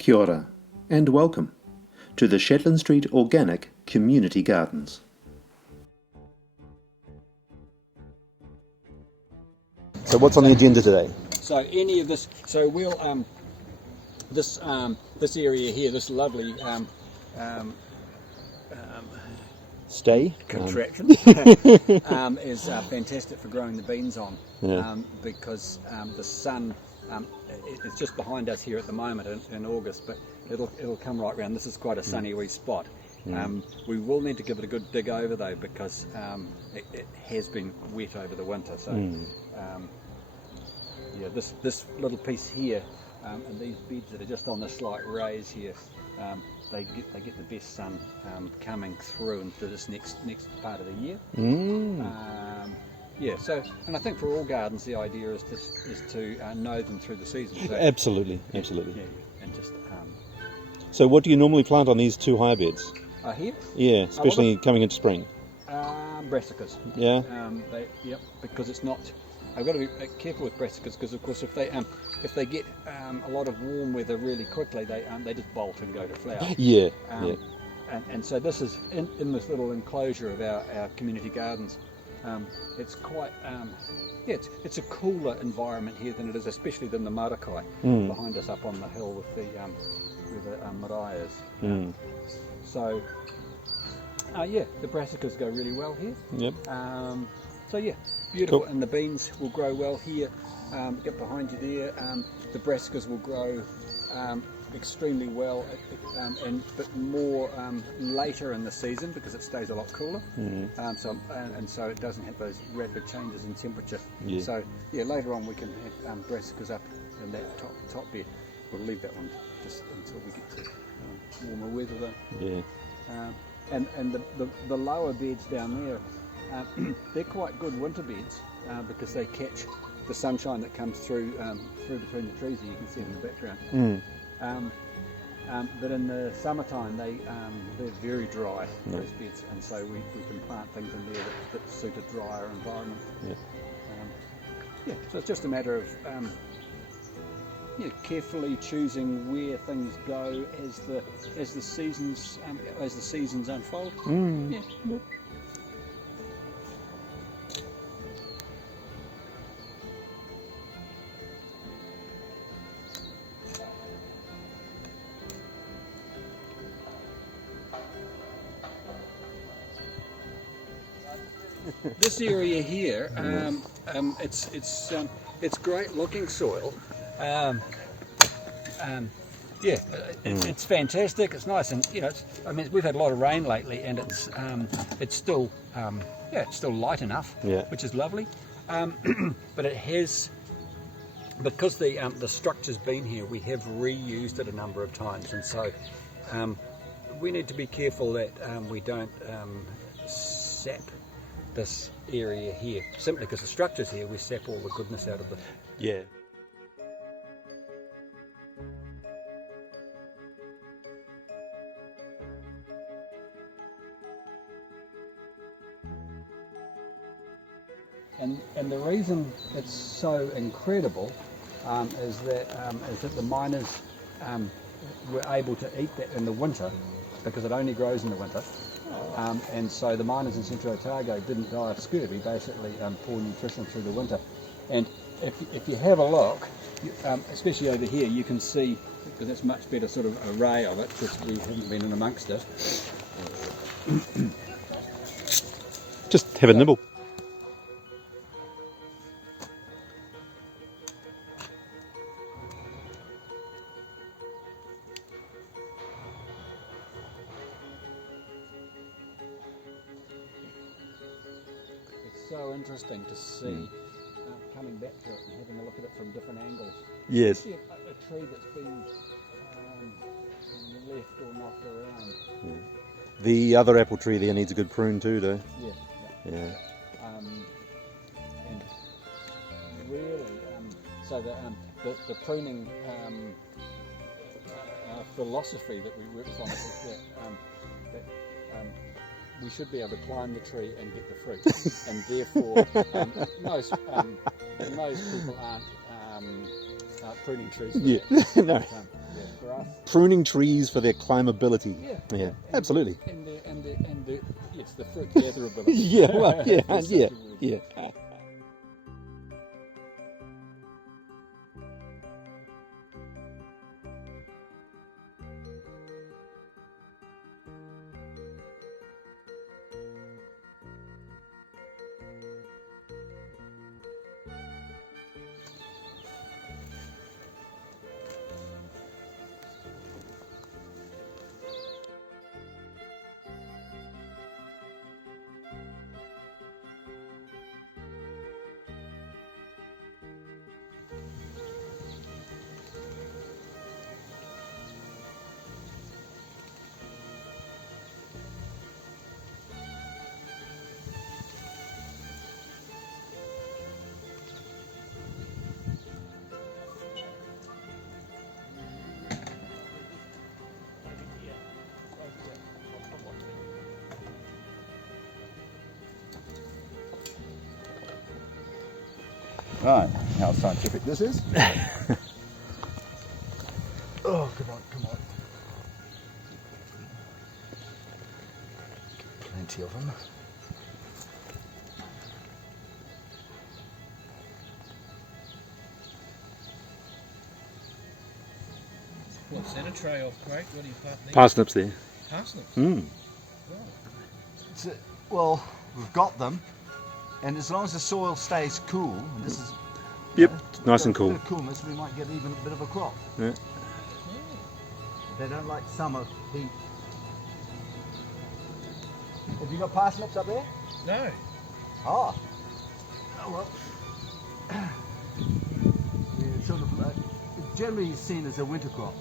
Kia ora, and welcome to the Shetland St Organic Community Gardens. So what's on the agenda today? So any of this, so we'll this area here, this lovely Stay? contraption is fantastic for growing the beans on, because the sun, it's just behind us here at the moment in August, but it'll come right round. This is quite a sunny wee spot. We will need to give it a good dig over though, because it has been wet over the winter. So yeah, this little piece here, and these beds that are just on this slight raise here, they get the best sun coming through into this next part of the year. Yeah, so, and I think for all gardens the idea is to know them through the season. So, Absolutely. yeah, and just So what do you normally plant on these two higher beds? here? Yeah, especially coming into spring. Brassicas. Yeah. Because it's not. I've got to be careful with brassicas, because of course if they get a lot of warm weather really quickly, they just bolt and go to flower. Yeah. And so this is in this little enclosure of our community gardens. It's quite it's a cooler environment here than it is, especially than the Marakai behind us up on the hill with the where the marae is. So the brassicas go really well here. Yep. So yeah, beautiful. Cool. And the beans will grow well here. Get behind you there. The brassicas will grow extremely well, but more later in the season, because it stays a lot cooler. So it doesn't have those rapid changes in temperature. Yeah. So yeah, later on we can have brassicas up in that top bed. We'll leave that one just until we get to warmer weather though. Yeah. And the lower beds down there, they're quite good winter beds, because they catch the sunshine that comes through between the trees that you can see in the background. But in the summertime they're very dry, those beds, and so we can plant things in there that suit a drier environment. So it's just a matter of carefully choosing where things go as the seasons unfold. This area here, it's great looking soil. It's fantastic. It's nice, and we've had a lot of rain lately, and it's still light enough, which is lovely. But it has, because the structure's been here, we have reused it a number of times, and so we need to be careful that we don't sap this area here. Simply because the structure's here, we sap all the goodness out of it. Yeah. And the reason it's so incredible is that the miners were able to eat that in the winter, because it only grows in the winter. And so the miners in Central Otago didn't die of scurvy, basically poor nutrition through the winter. And if you have a look, especially over here, you can see, because it's much better sort of array of it, because we haven't been in amongst it. Just have a nibble. So interesting to see coming back to it and having a look at it from different angles. Yes. You see a tree that's been left or knocked around. Yeah. The other apple tree there needs a good prune too, though. Yeah. And really, so the pruning philosophy that we work from is that we should be able to climb the tree and get the fruit, and therefore most people aren't pruning trees. Yeah, no. for us. Pruning trees for their climbability. Yeah. Absolutely. And the yes, the fruit gatherability. Yeah, well, yeah, That's such a word. yeah. Right, how scientific this is. Oh, come on. Plenty of them. What's in a tray of, Craig? What do you put there? Parsnips there. Parsnips. Well, we've got them, and as long as the soil stays cool, and this is Yep, nice and a cool. bit of coolness, we might get even a bit of a crop. Yeah. They don't like summer heat. Have you got parsnips up there? No. Oh well. It's sort of generally seen as a winter crop.